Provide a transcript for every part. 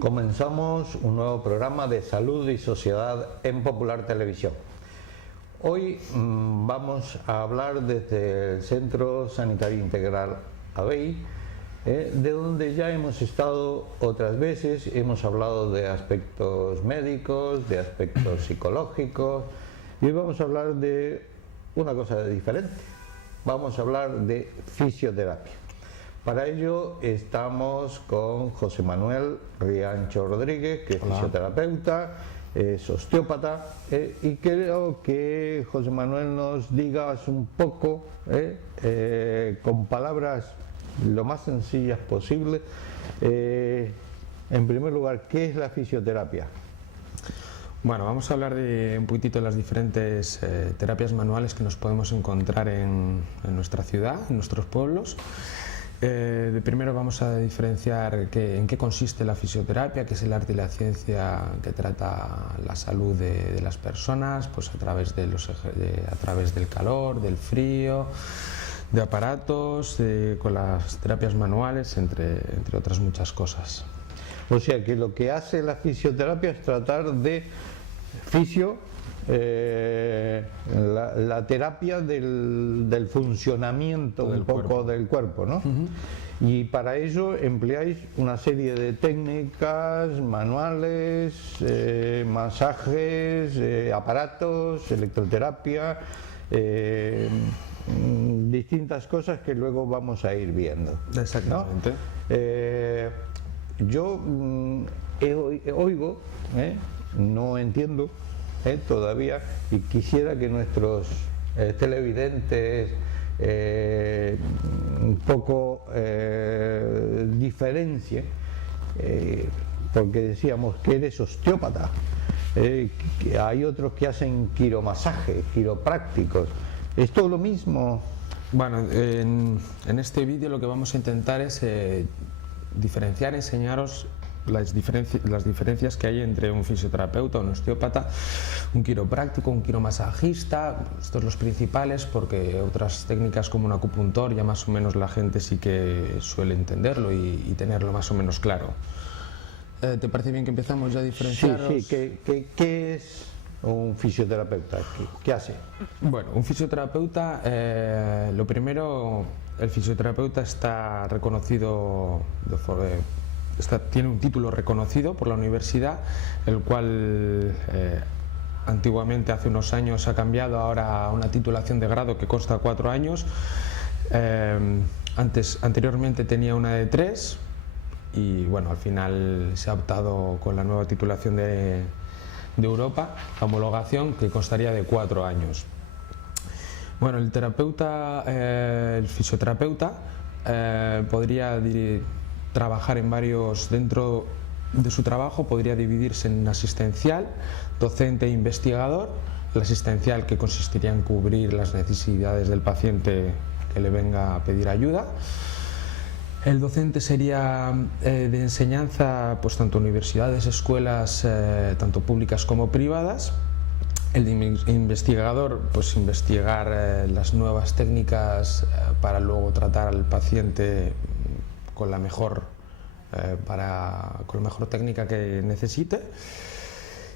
Comenzamos un nuevo programa de salud y sociedad en Popular Televisión. Hoy vamos a hablar desde el Centro Sanitario Integral ABEI, de donde ya hemos estado otras veces. Hemos hablado de aspectos médicos, de aspectos psicológicos, y hoy vamos a hablar de una cosa diferente. Vamos a hablar de fisioterapia. Para ello estamos con José Manuel Riancho Rodríguez, que es fisioterapeuta, es osteópata, y creo que José Manuel nos digas un poco, con palabras lo más sencillas posible, en primer lugar, ¿qué es la fisioterapia? Bueno, vamos a hablar de un poquitito de las diferentes terapias manuales que nos podemos encontrar en nuestra ciudad, en nuestros pueblos. Primero vamos a diferenciar en qué consiste la fisioterapia, que es el arte y la ciencia que trata la salud de las personas, pues a través del calor, del frío, de aparatos, con las terapias manuales, entre otras muchas cosas. O sea que lo que hace la fisioterapia es tratar de la terapia del funcionamiento un poco del cuerpo, ¿no? Y para ello empleáis una serie de técnicas manuales, masajes, aparatos, electroterapia, distintas cosas que luego vamos a ir viendo. Exactamente. ¿No? Yo oigo, no entiendo todavía, y quisiera que nuestros televidentes un poco diferencien, porque decíamos que eres osteópata, que hay otros que hacen quiromasaje, quiroprácticos. ¿Es todo lo mismo? Bueno, en este vídeo lo que vamos a intentar es diferenciar, enseñaros las diferencias que hay entre un fisioterapeuta, un osteópata, un quiropráctico, un quiromasajista. Estos los principales, porque otras técnicas como un acupuntor ya más o menos la gente sí que suele entenderlo y tenerlo más o menos claro. ¿Te parece bien que empezamos ya a diferenciarlos? Sí. ¿Qué es un fisioterapeuta? ¿Qué hace? Bueno, un fisioterapeuta, lo primero, el fisioterapeuta está reconocido tiene un título reconocido por la universidad, el cual antiguamente, hace unos años, ha cambiado ahora a una titulación de grado que consta 4 años. Anteriormente tenía una de 3 y bueno, al final se ha optado con la nueva titulación de Europa, la homologación, que constaría de 4 años. Bueno, el fisioterapeuta podría trabajar en varios, dentro de su trabajo podría dividirse en asistencial, docente e investigador. El asistencial, que consistiría en cubrir las necesidades del paciente que le venga a pedir ayuda. El docente sería de enseñanza, pues tanto universidades, escuelas, tanto públicas como privadas. El de investigador, pues investigar las nuevas técnicas para luego tratar al paciente con la mejor técnica que necesite,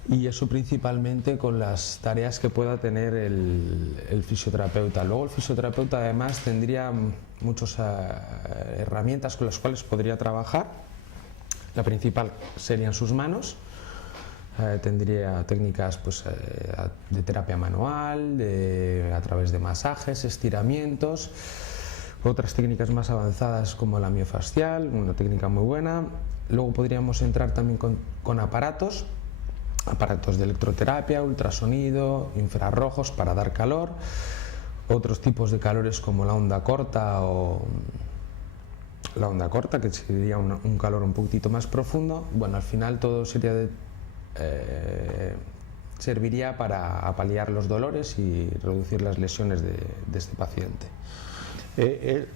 y eso principalmente con las tareas que pueda tener el fisioterapeuta. Luego el fisioterapeuta además tendría muchas herramientas con las cuales podría trabajar. La principal serían sus manos. Tendría técnicas de terapia manual, a través de masajes, estiramientos. Otras técnicas más avanzadas como la miofascial, una técnica muy buena. Luego podríamos entrar también con aparatos de electroterapia, ultrasonido, infrarrojos para dar calor, otros tipos de calores como la onda corta, que sería un calor un poquitito más profundo. Bueno, al final todo serviría para paliar los dolores y reducir las lesiones de este paciente. El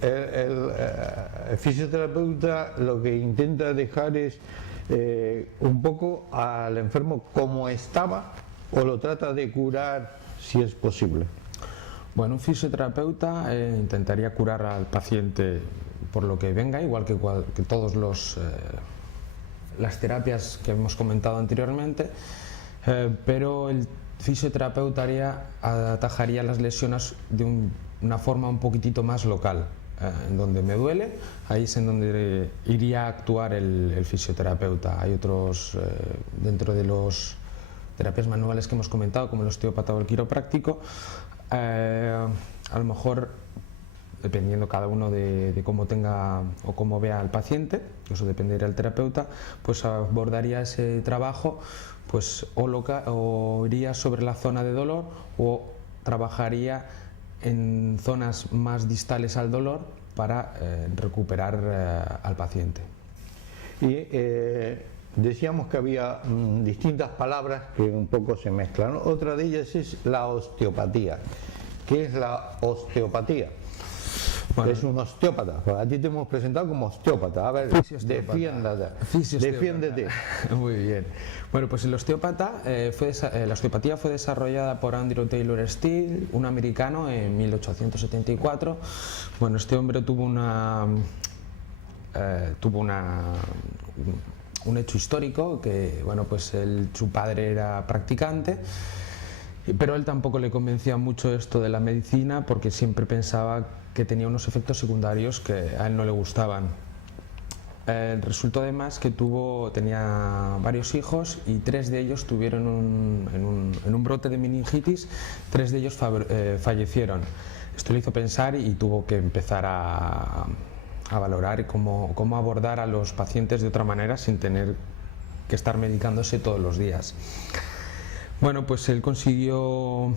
fisioterapeuta lo que intenta dejar es un poco al enfermo como estaba, o lo trata de curar si es posible. Bueno, un fisioterapeuta intentaría curar al paciente por lo que venga, igual que todos las terapias que hemos comentado anteriormente, pero el fisioterapeuta atajaría las lesiones de una forma un poquitito más local. En donde me duele, ahí es en donde iría a actuar el fisioterapeuta. Hay otros, dentro de las terapias manuales que hemos comentado, como el osteópata o el quiropráctico, a lo mejor, dependiendo cada uno de cómo tenga o cómo vea al paciente, eso dependería del terapeuta, pues abordaría ese trabajo, pues o iría sobre la zona de dolor o trabajaría en zonas más distales al dolor para recuperar al paciente. Y decíamos que había distintas palabras que un poco se mezclan, ¿no? Otra de ellas es la osteopatía. ¿Qué es la osteopatía? Bueno, es un osteópata. A ti te hemos presentado como osteópata. A ver, defiéndete. Muy bien. Bueno, pues el osteópata, la osteopatía fue desarrollada por Andrew Taylor Still, un americano, en 1874. Bueno, este hombre tuvo un hecho histórico que, bueno, pues su padre era practicante, pero él tampoco le convencía mucho esto de la medicina porque siempre pensaba que tenía unos efectos secundarios que a él no le gustaban. Resultó además que tenía varios hijos y 3 de ellos tuvieron en un brote de meningitis, 3 de ellos fallecieron. Esto le hizo pensar y tuvo que empezar a valorar cómo abordar a los pacientes de otra manera sin tener que estar medicándose todos los días. Bueno, pues él consiguió,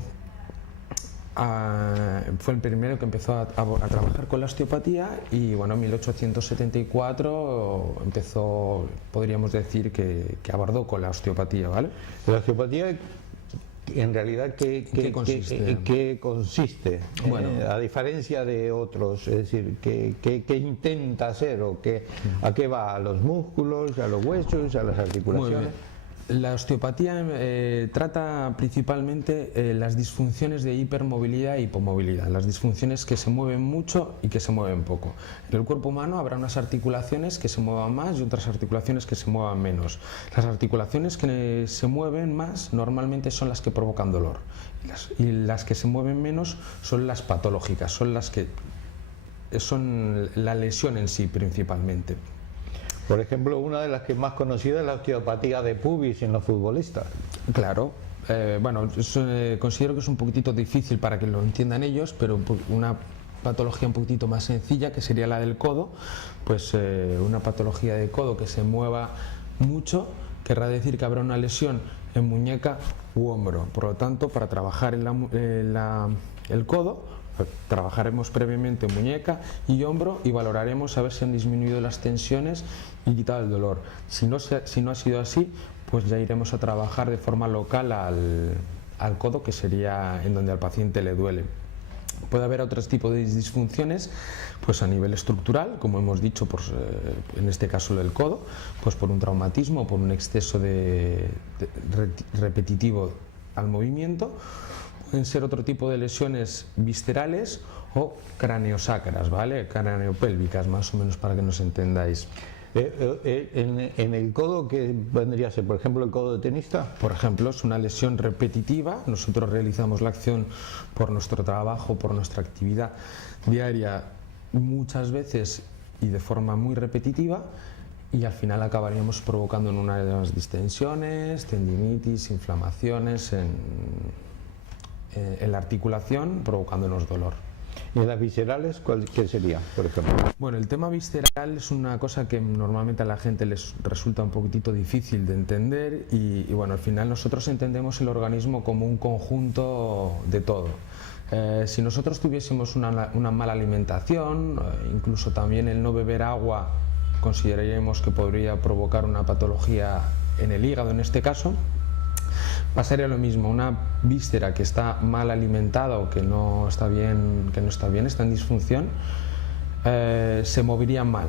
fue el primero que empezó a trabajar con la osteopatía y bueno, en 1874 empezó, podríamos decir que abordó con la osteopatía, ¿vale? La osteopatía, en realidad, ¿qué consiste? Bueno, a diferencia de otros, es decir, ¿qué intenta hacer o a qué va? ¿A los músculos, a los huesos, a las articulaciones? La osteopatía trata principalmente las disfunciones de hipermovilidad e hipomovilidad, las disfunciones que se mueven mucho y que se mueven poco. En el cuerpo humano habrá unas articulaciones que se muevan más y otras articulaciones que se muevan menos. Las articulaciones que se mueven más normalmente son las que provocan dolor y las que se mueven menos son las patológicas, son las que son la lesión en sí principalmente. Por ejemplo, una de las que más conocida es la osteopatía de pubis en los futbolistas. Claro, bueno, considero que es un poquitito difícil para que lo entiendan ellos, pero una patología un poquitito más sencilla, que sería la del codo, pues una patología de codo que se mueva mucho, querrá decir que habrá una lesión en muñeca u hombro. Por lo tanto, para trabajar el codo, trabajaremos previamente muñeca y hombro y valoraremos a ver si han disminuido las tensiones y quitado el dolor. Si no ha sido así, pues ya iremos a trabajar de forma local al codo, que sería en donde al paciente le duele. Puede haber otros tipos de disfunciones, pues a nivel estructural, como hemos dicho, pues, en este caso del codo, pues por un traumatismo o por un exceso repetitivo al movimiento. Pueden ser otro tipo de lesiones viscerales o craneosacras, ¿vale? Craneopélvicas, más o menos, para que nos entendáis. En el codo, ¿qué vendría a ser? Por ejemplo, el codo de tenista. Por ejemplo, es una lesión repetitiva. Nosotros realizamos la acción por nuestro trabajo, por nuestra actividad diaria, muchas veces y de forma muy repetitiva, y al final acabaríamos provocando en unas distensiones, tendinitis, inflamaciones en la articulación, provocándonos dolor. ¿Y en las viscerales qué sería, por ejemplo? Bueno, el tema visceral es una cosa que normalmente a la gente les resulta un poquitito difícil de entender y bueno, al final nosotros entendemos el organismo como un conjunto de todo. Si nosotros tuviésemos una mala alimentación, incluso también el no beber agua, consideraríamos que podría provocar una patología en el hígado en este caso. Pasaría lo mismo, una víscera que está mal alimentada o que no está bien, está en disfunción, se movería mal.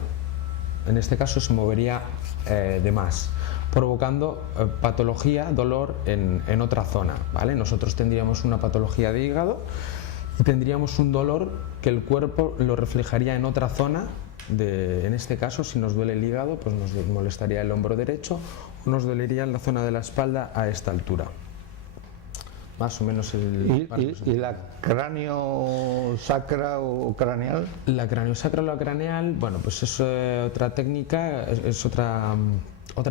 En este caso se movería de más, provocando patología, dolor en otra zona, ¿vale? Nosotros tendríamos una patología de hígado y tendríamos un dolor que el cuerpo lo reflejaría en otra zona en este caso, si nos duele el hígado, pues nos molestaría el hombro derecho o nos dolería en la zona de la espalda a esta altura. Más o menos ¿Y la cráneo-sacra o craneal? La cráneo-sacra o la craneal, bueno, pues es otra técnica, es otra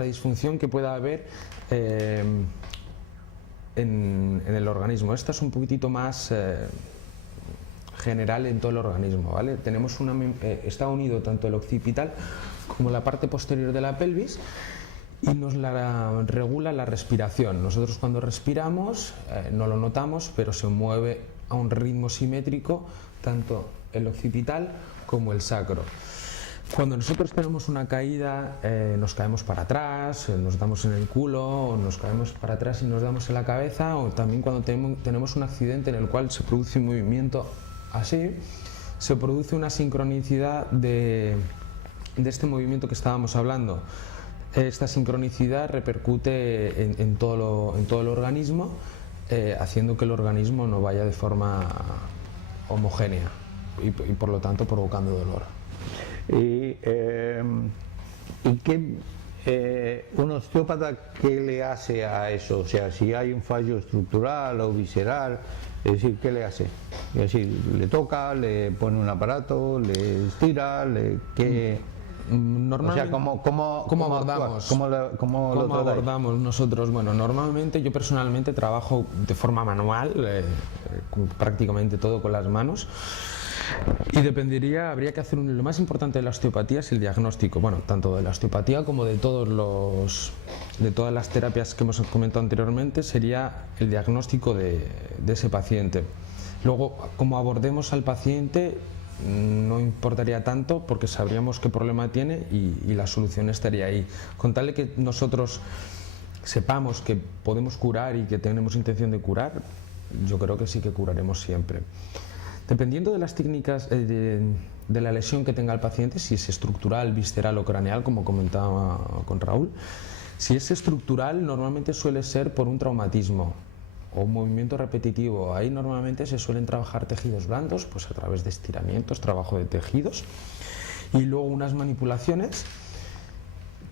disfunción que pueda haber en el organismo. Esta es un poquitito más general en todo el organismo, ¿vale? Está unido tanto el occipital como la parte posterior de la pelvis y nos regula la respiración. Nosotros cuando respiramos no lo notamos, pero se mueve a un ritmo simétrico tanto el occipital como el sacro. Cuando nosotros tenemos una caída, nos caemos para atrás, nos damos en el culo, o nos caemos para atrás y nos damos en la cabeza, o también cuando tenemos un accidente en el cual se produce un movimiento así, se produce una sincronicidad de este movimiento que estábamos hablando. Esta sincronicidad repercute en todo el organismo, haciendo que el organismo no vaya de forma homogénea y por lo tanto provocando dolor. ¿Y un osteópata qué le hace a eso? O sea, si hay un fallo estructural o visceral, es decir, ¿qué le hace? Es decir, ¿le toca, le pone un aparato, le estira, qué? Normalmente, o sea, ¿cómo abordamos? ¿Cómo lo abordamos nosotros? Bueno, normalmente yo personalmente trabajo de forma manual, prácticamente todo con las manos. Y habría que hacer lo más importante de la osteopatía es el diagnóstico, bueno, tanto de la osteopatía como de todas las terapias que hemos comentado anteriormente, sería el diagnóstico de ese paciente. Luego, como abordemos al paciente, no importaría tanto porque sabríamos qué problema tiene y la solución estaría ahí. Con tal de que nosotros sepamos que podemos curar y que tenemos intención de curar, yo creo que sí que curaremos siempre. Dependiendo de las técnicas de la lesión que tenga el paciente, si es estructural, visceral o craneal, como comentaba con Raúl, si es estructural normalmente suele ser por un traumatismo o un movimiento repetitivo. Ahí normalmente se suelen trabajar tejidos blandos, pues a través de estiramientos, trabajo de tejidos y luego unas manipulaciones.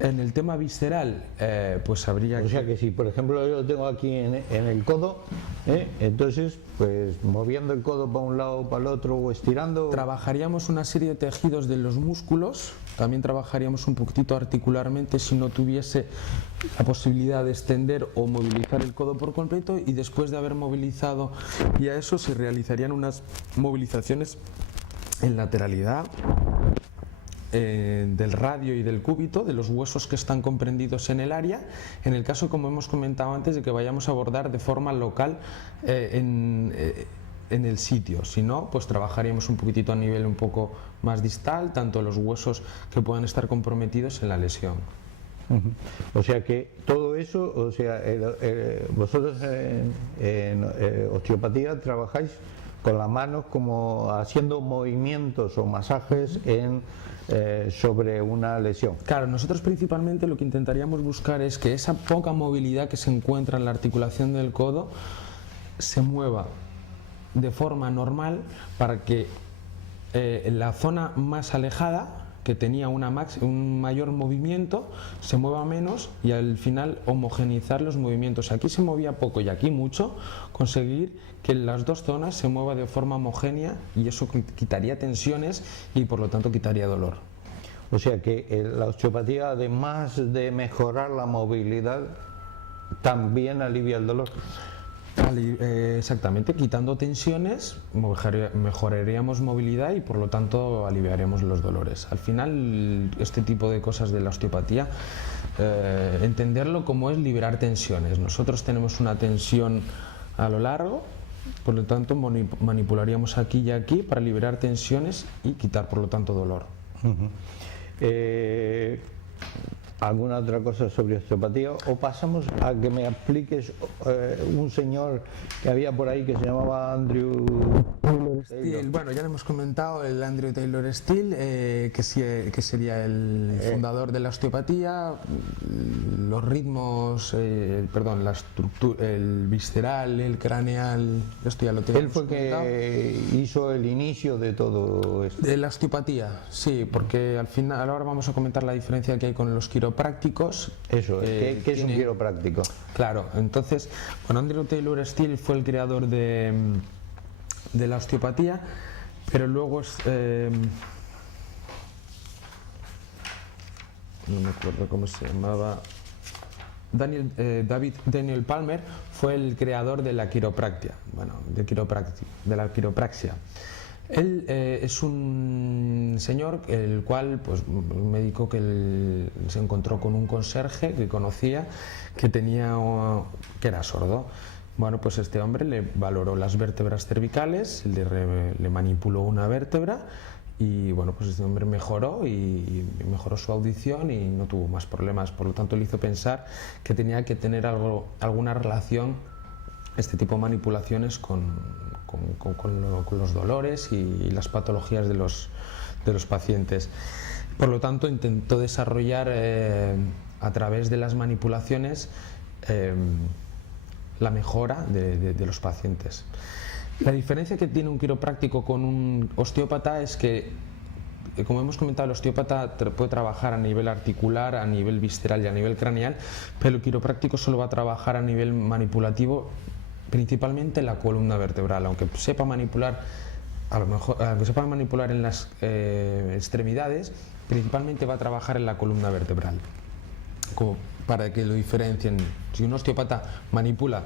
En el tema visceral, pues habría O sea que si, por ejemplo, yo lo tengo aquí en el codo, entonces, pues moviendo el codo para un lado o para el otro o estirando... Trabajaríamos una serie de tejidos de los músculos, también trabajaríamos un poquitito articularmente si no tuviese la posibilidad de extender o movilizar el codo por completo, y después de haber movilizado y a eso se realizarían unas movilizaciones en lateralidad, del radio y del cúbito, de los huesos que están comprendidos en el área, en el caso, como hemos comentado antes, de que vayamos a abordar de forma local en el sitio. Si no, pues trabajaríamos un poquitito a nivel un poco más distal, tanto los huesos que puedan estar comprometidos en la lesión. O sea que todo eso, o sea, vosotros en osteopatía trabajáis con las manos como haciendo movimientos o masajes sobre una lesión. Claro, nosotros principalmente lo que intentaríamos buscar es que esa poca movilidad que se encuentra en la articulación del codo se mueva de forma normal para que la zona más alejada, que tenía un mayor movimiento, se mueva menos y al final homogeneizar los movimientos. Aquí se movía poco y aquí mucho, conseguir que las dos zonas se mueva de forma homogénea, y eso quitaría tensiones y por lo tanto quitaría dolor. O sea que la osteopatía, además de mejorar la movilidad, también alivia el dolor. Exactamente, quitando tensiones mejoraríamos movilidad y por lo tanto aliviaríamos los dolores. Al final, este tipo de cosas de la osteopatía, entenderlo como es liberar tensiones. Nosotros tenemos una tensión a lo largo, por lo tanto manipularíamos aquí y aquí para liberar tensiones y quitar por lo tanto dolor. ¿Alguna otra cosa sobre osteopatía? ¿O pasamos a que me expliques un señor que había por ahí que se llamaba Andrew Taylor? Bueno, ya lo hemos comentado, el Andrew Taylor Steele, que sería el fundador de la osteopatía. Los ritmos, la estructura, el visceral, el craneal, esto ya lo tenemos. Él fue que hizo el inicio de todo esto. De la osteopatía, sí, porque al final ahora vamos a comentar la diferencia que hay con los quiroprácticos. Eso, ¿qué es un quiropráctico? Claro, entonces, bueno, Andrew Taylor Steele fue el creador de la osteopatía, pero luego no me acuerdo cómo se llamaba. David Daniel Palmer fue el creador de la quiropraxia, de la quiropraxia. Él es un señor, el cual, pues, un médico que se encontró con un conserje que conocía que era sordo. Bueno, pues este hombre le valoró las vértebras cervicales, le manipuló una vértebra y bueno, pues este hombre mejoró y mejoró su audición y no tuvo más problemas. Por lo tanto, le hizo pensar que tenía que tener alguna relación este tipo de manipulaciones con los dolores y las patologías de los pacientes. Por lo tanto, intentó desarrollar a través de las manipulaciones la mejora de los pacientes. La diferencia que tiene un quiropráctico con un osteópata es que, como hemos comentado, el osteópata puede trabajar a nivel articular, a nivel visceral y a nivel craneal, pero el quiropráctico solo va a trabajar a nivel manipulativo, principalmente la columna vertebral. Aunque sepa manipular, aunque sepa manipular en las extremidades, principalmente va a trabajar en la columna vertebral. Como para que lo diferencien, si un osteópata manipula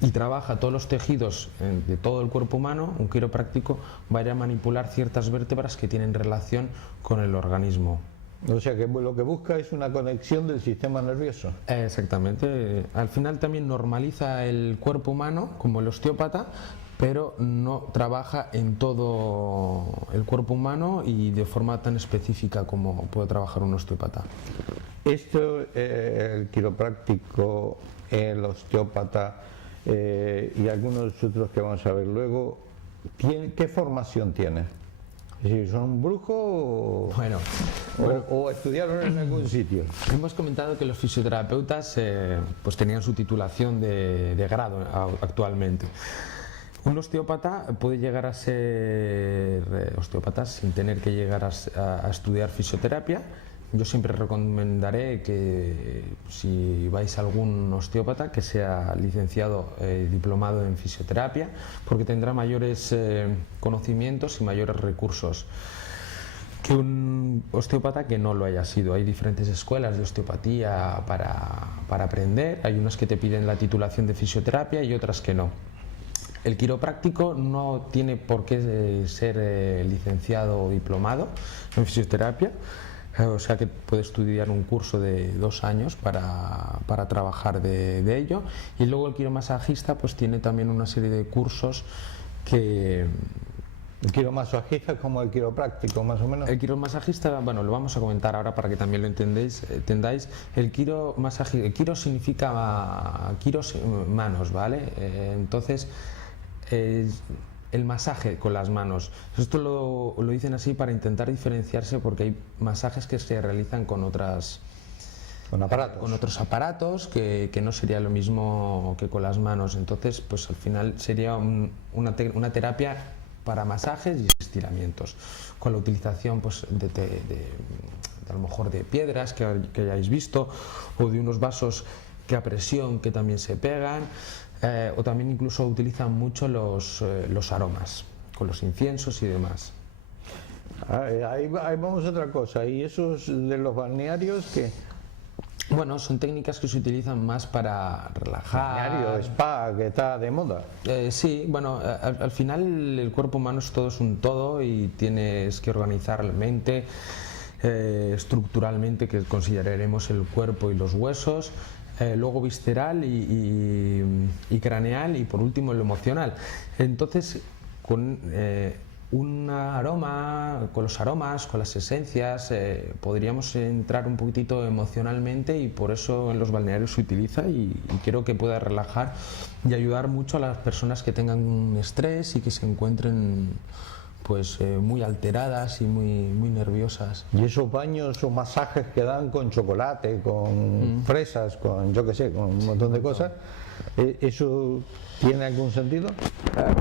y trabaja todos los tejidos de todo el cuerpo humano, un quiropráctico va a ir a manipular ciertas vértebras que tienen relación con el organismo. O sea que lo que busca es una conexión del sistema nervioso. Exactamente. Al final también normaliza el cuerpo humano como el osteópata, pero no trabaja en todo el cuerpo humano y de forma tan específica como puede trabajar un osteópata. Esto, el quiropráctico, el osteópata y algunos otros que vamos a ver luego, ¿qué formación tienen? Es decir, ¿son un brujo o estudiaron en algún sitio? Hemos comentado que los fisioterapeutas pues tenían su titulación de grado actualmente. Un osteópata puede llegar a ser osteópata sin tener que llegar a estudiar fisioterapia. Yo siempre recomendaré que si vais a algún osteópata que sea licenciado, diplomado en fisioterapia, porque tendrá mayores conocimientos y mayores recursos que un osteópata que no lo haya sido. Hay diferentes escuelas de osteopatía para aprender. Hay unas que te piden la titulación de fisioterapia y otras que no. El quiropráctico no tiene por qué ser licenciado o diplomado en fisioterapia. O sea que puede estudiar un curso de 2 años para trabajar de ello. Y luego el quiromasajista pues tiene también una serie de cursos que... ¿El quiromasajista es como el quiropráctico, más o menos? El quiromasajista, bueno, lo vamos a comentar ahora para que también lo entendáis. El quiro significa quiros, manos, ¿vale? Entonces... el masaje con las manos. Esto lo dicen así para intentar diferenciarse, porque hay masajes que se realizan con otros aparatos que no sería lo mismo que con las manos. Entonces, pues al final sería una terapia para masajes y estiramientos, con la utilización pues a lo mejor de piedras que hayáis visto, o de unos vasos que a presión que también se pegan. O también incluso utilizan mucho los aromas, con los inciensos y demás. Ahí vamos a otra cosa. ¿Y esos de los balnearios qué? Bueno, son técnicas que se utilizan más para relajar. Balneario, spa, que está de moda. Sí, bueno, al final el cuerpo humano es un todo y tienes que organizar la mente estructuralmente, que consideraremos el cuerpo y los huesos. Luego visceral y craneal, y por último lo emocional. Entonces, con un aroma, con los aromas, con las esencias, podríamos entrar un poquitito emocionalmente, y por eso en los balnearios se utiliza, y creo que puede relajar y ayudar mucho a las personas que tengan un estrés y que se encuentren pues muy alteradas y muy nerviosas. Y esos baños o masajes que dan con chocolate, con fresas, con yo qué sé, con un montón de cosas, ¿eso tiene algún sentido?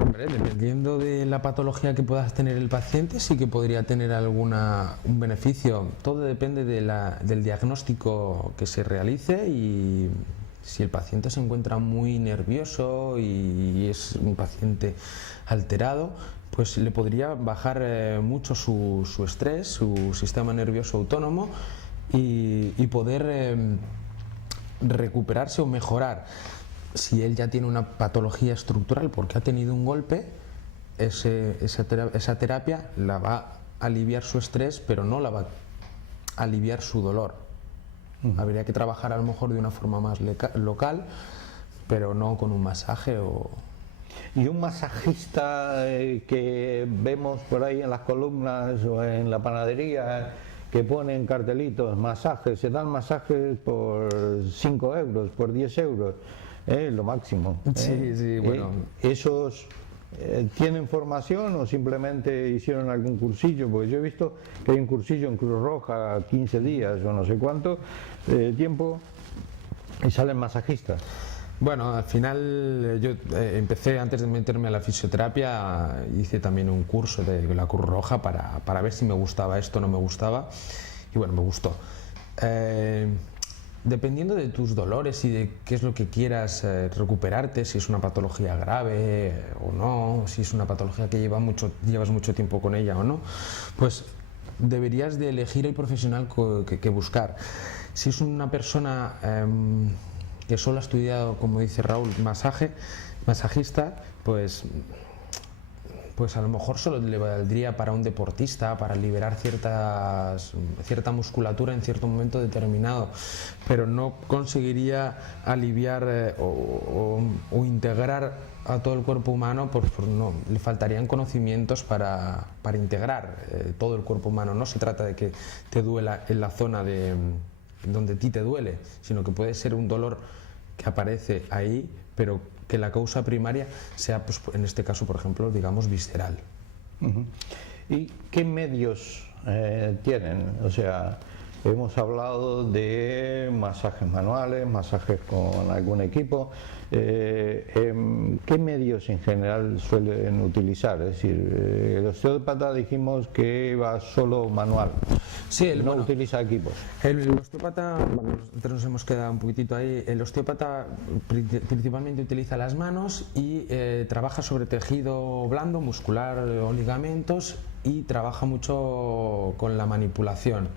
Hombre, dependiendo de la patología que puedas tener el paciente, sí que podría tener un beneficio. Todo depende del diagnóstico que se realice, y si el paciente se encuentra muy nervioso y es un paciente alterado, pues le podría bajar mucho su estrés, su sistema nervioso autónomo, y poder recuperarse o mejorar. Si él ya tiene una patología estructural porque ha tenido un golpe, esa terapia la va a aliviar su estrés, pero no la va a aliviar su dolor. Habría que trabajar a lo mejor de una forma más local, pero no con un masaje o... Y un masajista que vemos por ahí en las columnas o en la panadería, que ponen cartelitos, masajes, se dan masajes por 5 euros, por 10 euros, lo máximo. Sí, bueno. ¿Esos tienen formación o simplemente hicieron algún cursillo? Porque yo he visto que hay un cursillo en Cruz Roja, 15 días o no sé cuánto tiempo, y salen masajistas. Bueno, al final yo empecé, antes de meterme a la fisioterapia, hice también un curso de la Cruz Roja para ver si me gustaba esto o no me gustaba, y bueno, me gustó. Dependiendo de tus dolores y de qué es lo que quieras recuperarte, si es una patología grave o no, si es una patología que llevas mucho tiempo con ella o no, pues deberías de elegir el profesional que buscar. Si es una persona que solo ha estudiado, como dice Raúl, masajista, pues a lo mejor solo le valdría para un deportista, para liberar cierta musculatura en cierto momento determinado, pero no conseguiría aliviar o integrar a todo el cuerpo humano, no, le faltarían conocimientos para integrar todo el cuerpo humano. No se trata de que te duela en la zona donde a ti te duele, sino que puede ser un dolor que aparece ahí, pero que la causa primaria sea, pues, en este caso, por ejemplo, digamos, visceral. ¿Y qué medios tienen? O sea, hemos hablado de masajes manuales, masajes con algún equipo. ¿Qué medios en general suelen utilizar? Es decir, el osteópata dijimos que va solo manual. Sí, no utiliza equipos. El osteópata, nosotros nos hemos quedado un poquitito ahí. El osteópata principalmente utiliza las manos y trabaja sobre tejido blando, muscular o ligamentos, y trabaja mucho con la manipulación.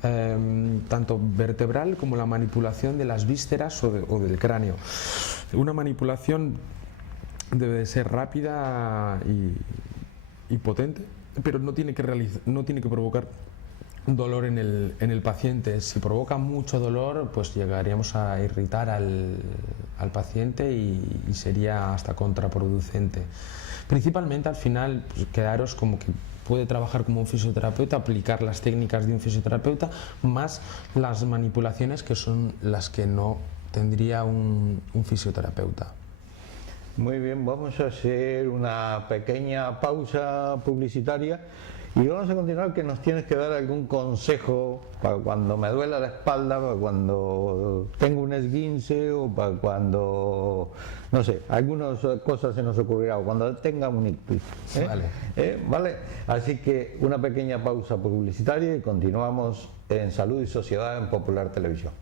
Tanto vertebral como la manipulación de las vísceras o del cráneo. Una manipulación debe de ser rápida y potente, pero no tiene que provocar dolor en el paciente. Si provoca mucho dolor, pues llegaríamos a irritar al paciente y sería hasta contraproducente. Principalmente al final, pues, quedaros como que puede trabajar como un fisioterapeuta, aplicar las técnicas de un fisioterapeuta, más las manipulaciones, que son las que no tendría un fisioterapeuta. Muy bien, vamos a hacer una pequeña pausa publicitaria y vamos a continuar, que nos tienes que dar algún consejo para cuando me duela la espalda, para cuando tengo un esguince, o para cuando, no sé, algunas cosas se nos ocurrirá, o cuando tenga un ictus. Vale. Así que una pequeña pausa publicitaria y continuamos en Salud y Sociedad en Popular Televisión.